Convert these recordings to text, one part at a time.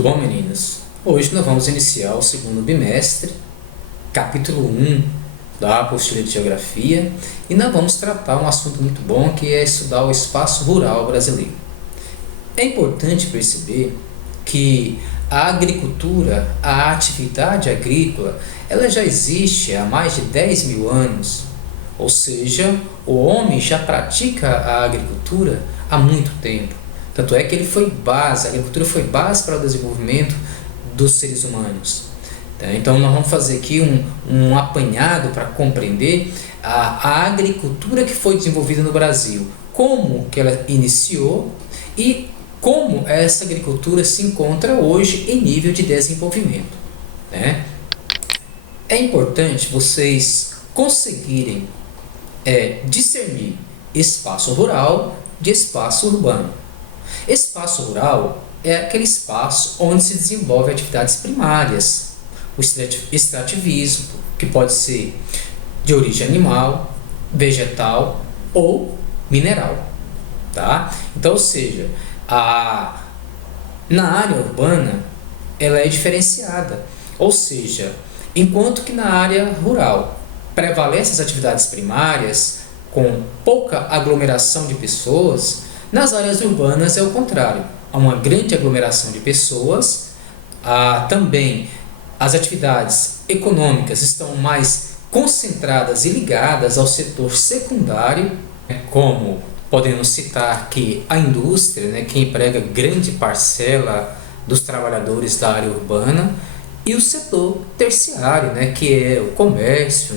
Tudo bom, meninos? Hoje nós vamos iniciar o segundo bimestre, capítulo 1 da apostila de Geografia, e nós vamos tratar um assunto muito bom, que é estudar o espaço rural brasileiro. É importante perceber que a agricultura, a atividade agrícola, ela já existe há mais de 10 mil anos, ou seja, o homem já pratica a agricultura há muito tempo. Tanto é que a agricultura foi base para o desenvolvimento dos seres humanos. Então nós vamos fazer aqui um apanhado para compreender a agricultura que foi desenvolvida no Brasil, como que ela iniciou e como essa agricultura se encontra hoje em nível de desenvolvimento. É importante vocês conseguirem discernir espaço rural de espaço urbano. Espaço rural é aquele espaço onde se desenvolve atividades primárias, o extrativismo, que pode ser de origem animal, vegetal ou mineral. Tá? Então, ou seja, na área urbana ela é diferenciada, ou seja, enquanto que na área rural prevalecem as atividades primárias com pouca aglomeração de pessoas, nas áreas urbanas é o contrário, há uma grande aglomeração de pessoas, também as atividades econômicas estão mais concentradas e ligadas ao setor secundário, como podemos citar que a indústria, que emprega grande parcela dos trabalhadores da área urbana, e o setor terciário, que é o comércio,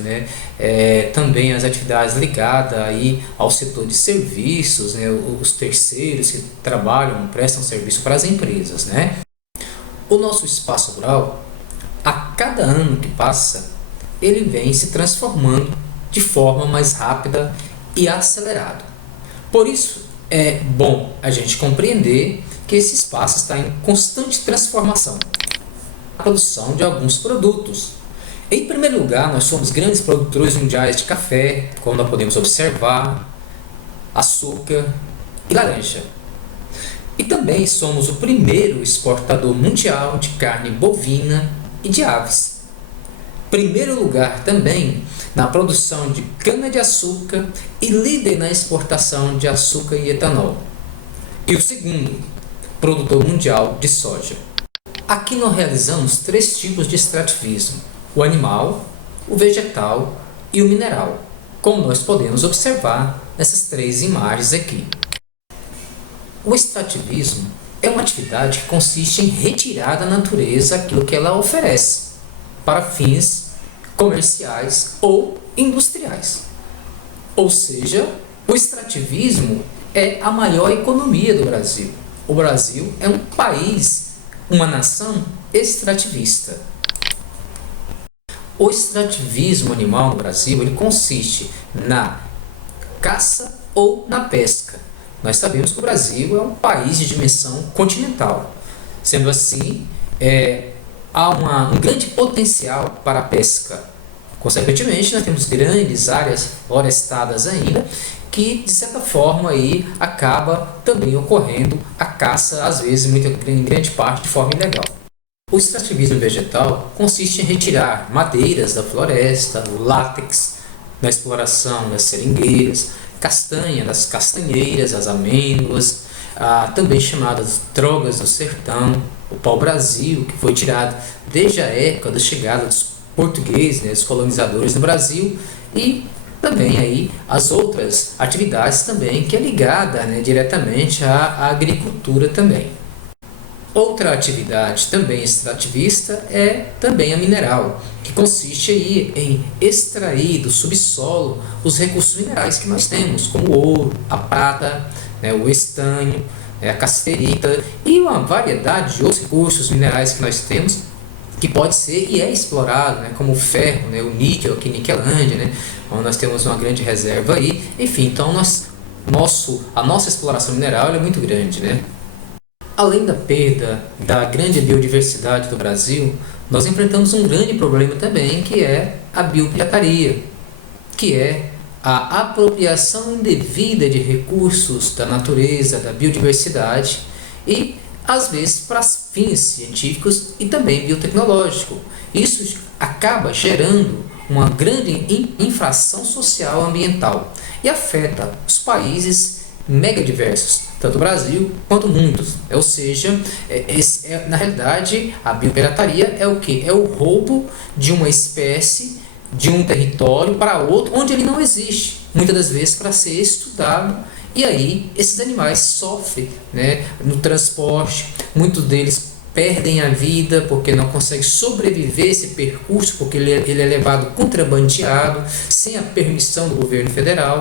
também as atividades ligadas aí ao setor de serviços, os terceiros que prestam serviço para as empresas. O nosso espaço rural, a cada ano que passa, ele vem se transformando de forma mais rápida e acelerada. Por isso, é bom a gente compreender que esse espaço está em constante transformação. A produção de alguns produtos. Em primeiro lugar, nós somos grandes produtores mundiais de café, como nós podemos observar, açúcar e laranja. E também somos o primeiro exportador mundial de carne bovina e de aves. Primeiro lugar também na produção de cana-de-açúcar e líder na exportação de açúcar e etanol. E o segundo, produtor mundial de soja. Aqui nós realizamos 3 tipos de extrativismo: o animal, o vegetal e o mineral, como nós podemos observar nessas 3 imagens aqui. O extrativismo é uma atividade que consiste em retirar da natureza aquilo que ela oferece para fins comerciais ou industriais. Ou seja, o extrativismo é a maior economia do Brasil. O Brasil é um país, uma nação extrativista. O extrativismo animal no Brasil ele consiste na caça ou na pesca. Nós sabemos que o Brasil é um país de dimensão continental. Sendo assim, há um grande potencial para a pesca. Consequentemente, nós temos grandes áreas florestadas ainda, que de certa forma aí acaba também ocorrendo a caça, às vezes em grande parte de forma ilegal. O extrativismo vegetal consiste em retirar madeiras da floresta, o látex na exploração das seringueiras, castanha das castanheiras, as amêndoas, também chamadas drogas do sertão, o pau-brasil, que foi tirado desde a época da chegada dos portugueses, os colonizadores no Brasil, e também aí as outras atividades também que é ligada diretamente à agricultura também. Outra atividade também extrativista é também a mineral, que consiste aí em extrair do subsolo os recursos minerais que nós temos, como o ouro, a prata, o estanho, a cassiterita e uma variedade de outros recursos minerais que nós temos, que pode ser e é explorado, como o ferro, o níquel aqui em Niquelândia, onde nós temos uma grande reserva aí. Enfim, então a nossa exploração mineral é muito grande. Além da perda da grande biodiversidade do Brasil, nós enfrentamos um grande problema também, que é a biopirataria, que é a apropriação indevida de recursos da natureza, da biodiversidade, e às vezes para fins científicos e também biotecnológicos. Isso acaba gerando uma grande infração social ambiental e afeta os países megadiversos, tanto o Brasil quanto muitos. Ou seja, na realidade, a biopirataria é o que? É o roubo de uma espécie, de um território para outro, onde ele não existe, muitas das vezes para ser estudado. E aí, esses animais sofrem, né, no transporte, muitos deles perdem a vida porque não conseguem sobreviver esse percurso, porque ele é levado contrabandeado, sem a permissão do governo federal.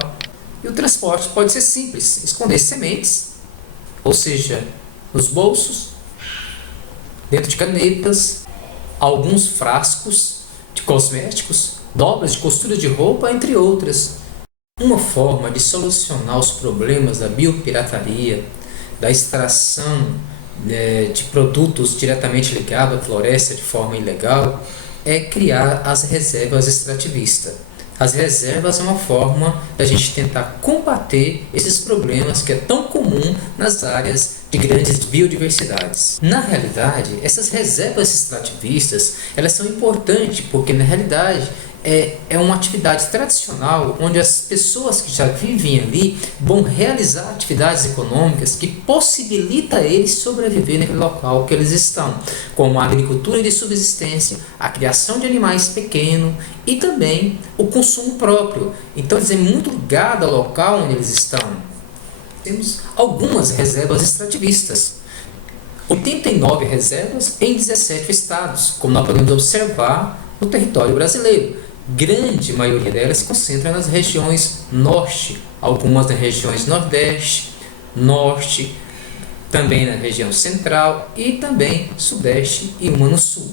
E o transporte pode ser simples, esconder sementes, ou seja, nos bolsos, dentro de canetas, alguns frascos de cosméticos, dobras de costura de roupa, entre outras. Uma forma de solucionar os problemas da biopirataria, da extração de produtos diretamente ligados à floresta de forma ilegal, é criar as reservas extrativistas. As reservas é uma forma da gente tentar combater esses problemas que é tão comum nas áreas de grandes biodiversidades. Na realidade, essas reservas extrativistas, elas são importantes porque na realidade é uma atividade tradicional onde as pessoas que já vivem ali vão realizar atividades econômicas que possibilitam a eles sobreviver naquele local que eles estão, como a agricultura de subsistência, a criação de animais pequenos e também o consumo próprio. Então, eles é muito ligado ao local onde eles estão. Temos algumas reservas extrativistas. 89 reservas em 17 estados, como nós podemos observar no território brasileiro. Grande maioria delas se concentra nas regiões norte, algumas nas regiões nordeste, norte, também na região central e também sudeste e uma no sul.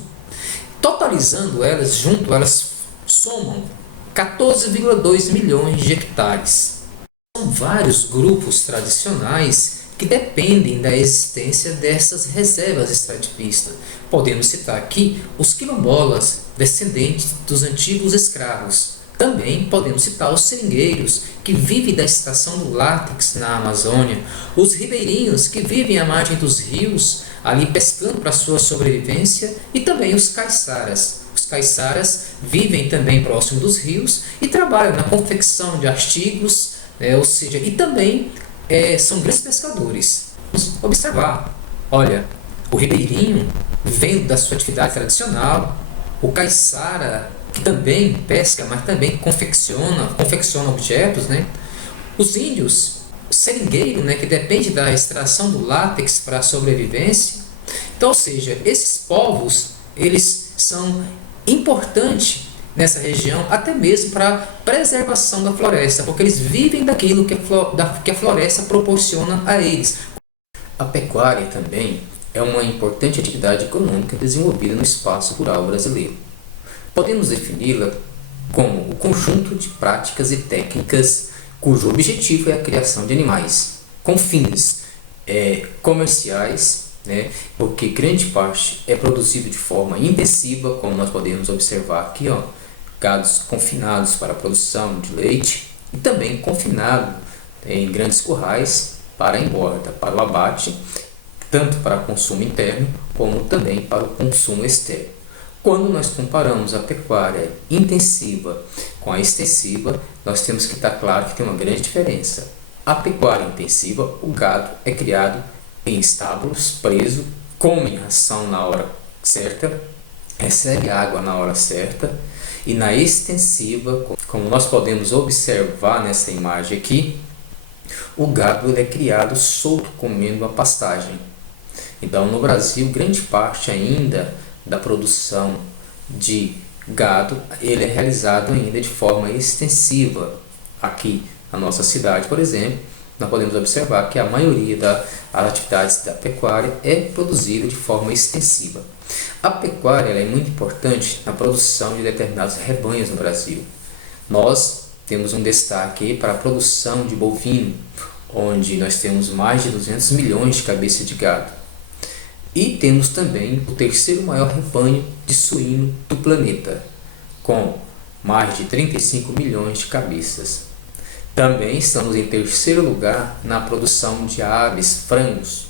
Totalizando elas junto, elas somam 14,2 milhões de hectares. São vários grupos tradicionais que dependem da existência dessas reservas extrativistas. Podemos citar aqui os quilombolas, descendentes dos antigos escravos. Também podemos citar os seringueiros, que vivem da extração do látex na Amazônia, os ribeirinhos, que vivem à margem dos rios, ali pescando para sua sobrevivência, e também os caiçaras. Os caiçaras vivem também próximo dos rios e trabalham na confecção de artigos, ou seja, e também são grandes pescadores. Vamos observar, olha, o ribeirinho vem da sua atividade tradicional, o caiçara, que também pesca, mas também confecciona objetos, né? Os índios, o seringueiro, né, que depende da extração do látex para a sobrevivência. Então, ou seja, esses povos, eles são importantes nessa região, até mesmo para a preservação da floresta, porque eles vivem daquilo que a floresta proporciona a eles. A pecuária também é uma importante atividade econômica desenvolvida no espaço rural brasileiro. Podemos defini-la como o conjunto de práticas e técnicas cujo objetivo é a criação de animais com fins comerciais, né, porque grande parte é produzido de forma intensiva, como nós podemos observar aqui, gados confinados para a produção de leite e também confinado em grandes currais para a engorda, para o abate, tanto para consumo interno como também para o consumo externo. Quando nós comparamos a pecuária intensiva com a extensiva, nós temos que estar claro que tem uma grande diferença. A pecuária intensiva, o gado é criado em estábulos, preso, come ração na hora certa, recebe água na hora certa, e na extensiva, como nós podemos observar nessa imagem aqui, o gado é criado solto comendo a pastagem. Então, no Brasil, grande parte ainda da produção de gado, ele é realizado ainda de forma extensiva. Aqui na nossa cidade, por exemplo, nós podemos observar que a maioria das atividades da pecuária é produzida de forma extensiva. A pecuária é muito importante na produção de determinados rebanhos no Brasil. Nós temos um destaque para a produção de bovino, onde nós temos mais de 200 milhões de cabeças de gado. E temos também o terceiro maior rebanho de suíno do planeta, com mais de 35 milhões de cabeças. Também estamos em terceiro lugar na produção de aves, frangos,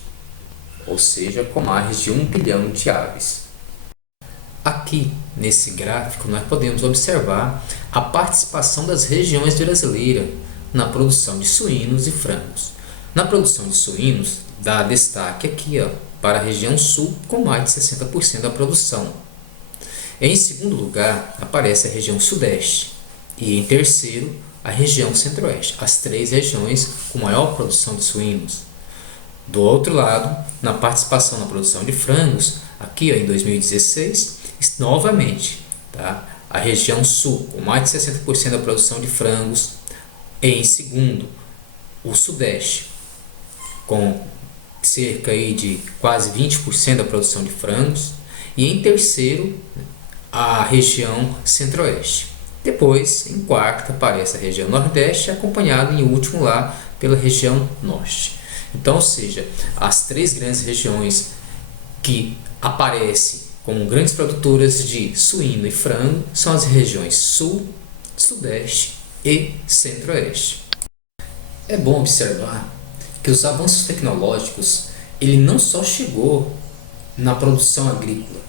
ou seja, com mais de 1 bilhão de aves. Aqui, nesse gráfico, nós podemos observar a participação das regiões brasileiras na produção de suínos e frangos. Na produção de suínos, dá destaque aqui para a região sul, com mais de 60% da produção. Em segundo lugar, aparece a região sudeste e, em terceiro, a região centro-oeste, as 3 regiões com maior produção de suínos. Do outro lado, na participação na produção de frangos, aqui em 2016, novamente, a região sul com mais de 60% da produção de frangos, em segundo, o sudeste com cerca de quase 20% da produção de frangos e em terceiro, a região centro-oeste. Depois, em quarto, aparece a região nordeste, acompanhado em último lá pela região norte. Então, ou seja, as 3 grandes regiões que aparecem como grandes produtoras de suíno e frango são as regiões sul, sudeste e centro-oeste. É bom observar que os avanços tecnológicos ele não só chegou na produção agrícola,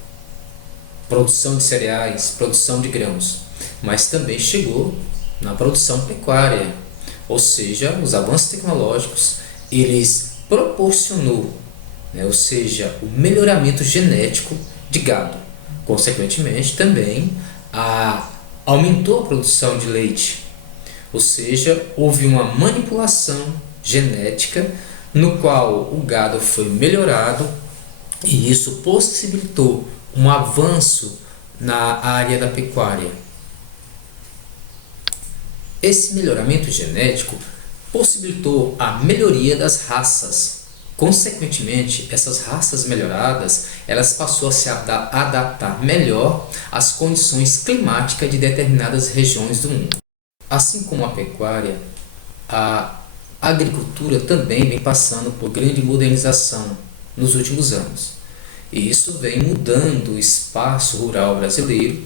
produção de cereais, produção de grãos, mas também chegou na produção pecuária, ou seja, os avanços tecnológicos eles proporcionou, ou seja, o melhoramento genético de gado, consequentemente também aumentou a produção de leite, ou seja, houve uma manipulação genética no qual o gado foi melhorado e isso possibilitou um avanço na área da pecuária. Esse melhoramento genético possibilitou a melhoria das raças. Consequentemente, essas raças melhoradas, elas passou a se adaptar melhor às condições climáticas de determinadas regiões do mundo. Assim como a pecuária, a agricultura também vem passando por grande modernização nos últimos anos. E isso vem mudando o espaço rural brasileiro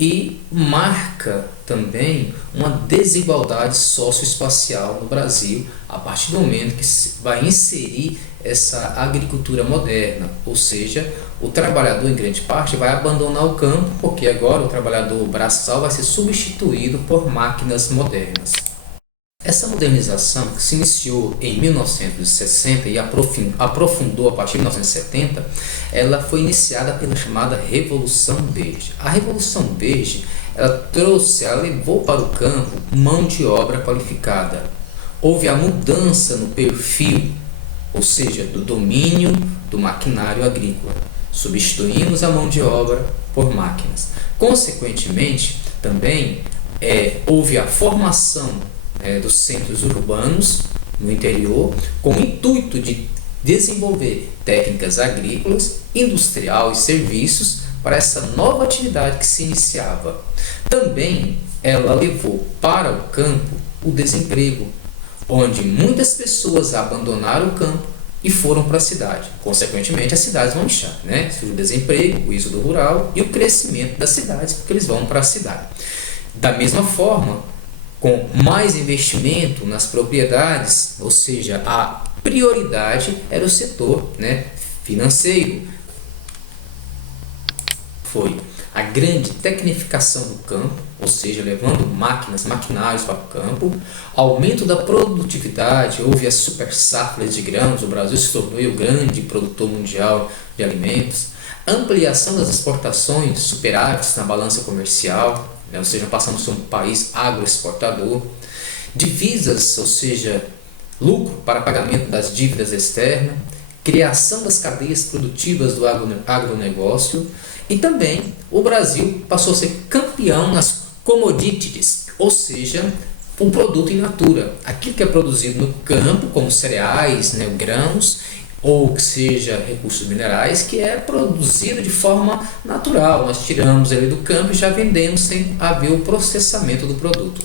e marca também uma desigualdade socioespacial no Brasil a partir do momento que vai inserir essa agricultura moderna, ou seja, o trabalhador em grande parte vai abandonar o campo porque agora o trabalhador braçal vai ser substituído por máquinas modernas. Essa modernização, que se iniciou em 1960 e aprofundou a partir de 1970, ela foi iniciada pela chamada Revolução Verde. A Revolução Verde, ela levou para o campo mão de obra qualificada. Houve a mudança no perfil, ou seja, do domínio do maquinário agrícola. Substituímos a mão de obra por máquinas. Consequentemente, também houve a formação dos centros urbanos no interior, com o intuito de desenvolver técnicas agrícolas, industrial e serviços para essa nova atividade que se iniciava. Também ela levou para o campo o desemprego, onde muitas pessoas abandonaram o campo e foram para a cidade. Consequentemente, as cidades vão inchar, o desemprego, o êxodo rural e o crescimento das cidades, porque eles vão para a cidade. Da mesma forma, com mais investimento nas propriedades, ou seja, a prioridade era o setor financeiro. Foi a grande tecnificação do campo, ou seja, levando maquinários para o campo, aumento da produtividade, houve as super safras de grãos, o Brasil se tornou o grande produtor mundial de alimentos, ampliação das exportações, superávites na balança comercial, ou seja, passamos a ser um país agroexportador, divisas, ou seja, lucro para pagamento das dívidas externas, criação das cadeias produtivas do agronegócio e também o Brasil passou a ser campeão nas commodities, ou seja, o produto in natura, aquilo que é produzido no campo, como cereais, grãos, ou que seja recursos minerais, que é produzido de forma natural. Nós tiramos ele do campo e já vendemos sem haver o processamento do produto.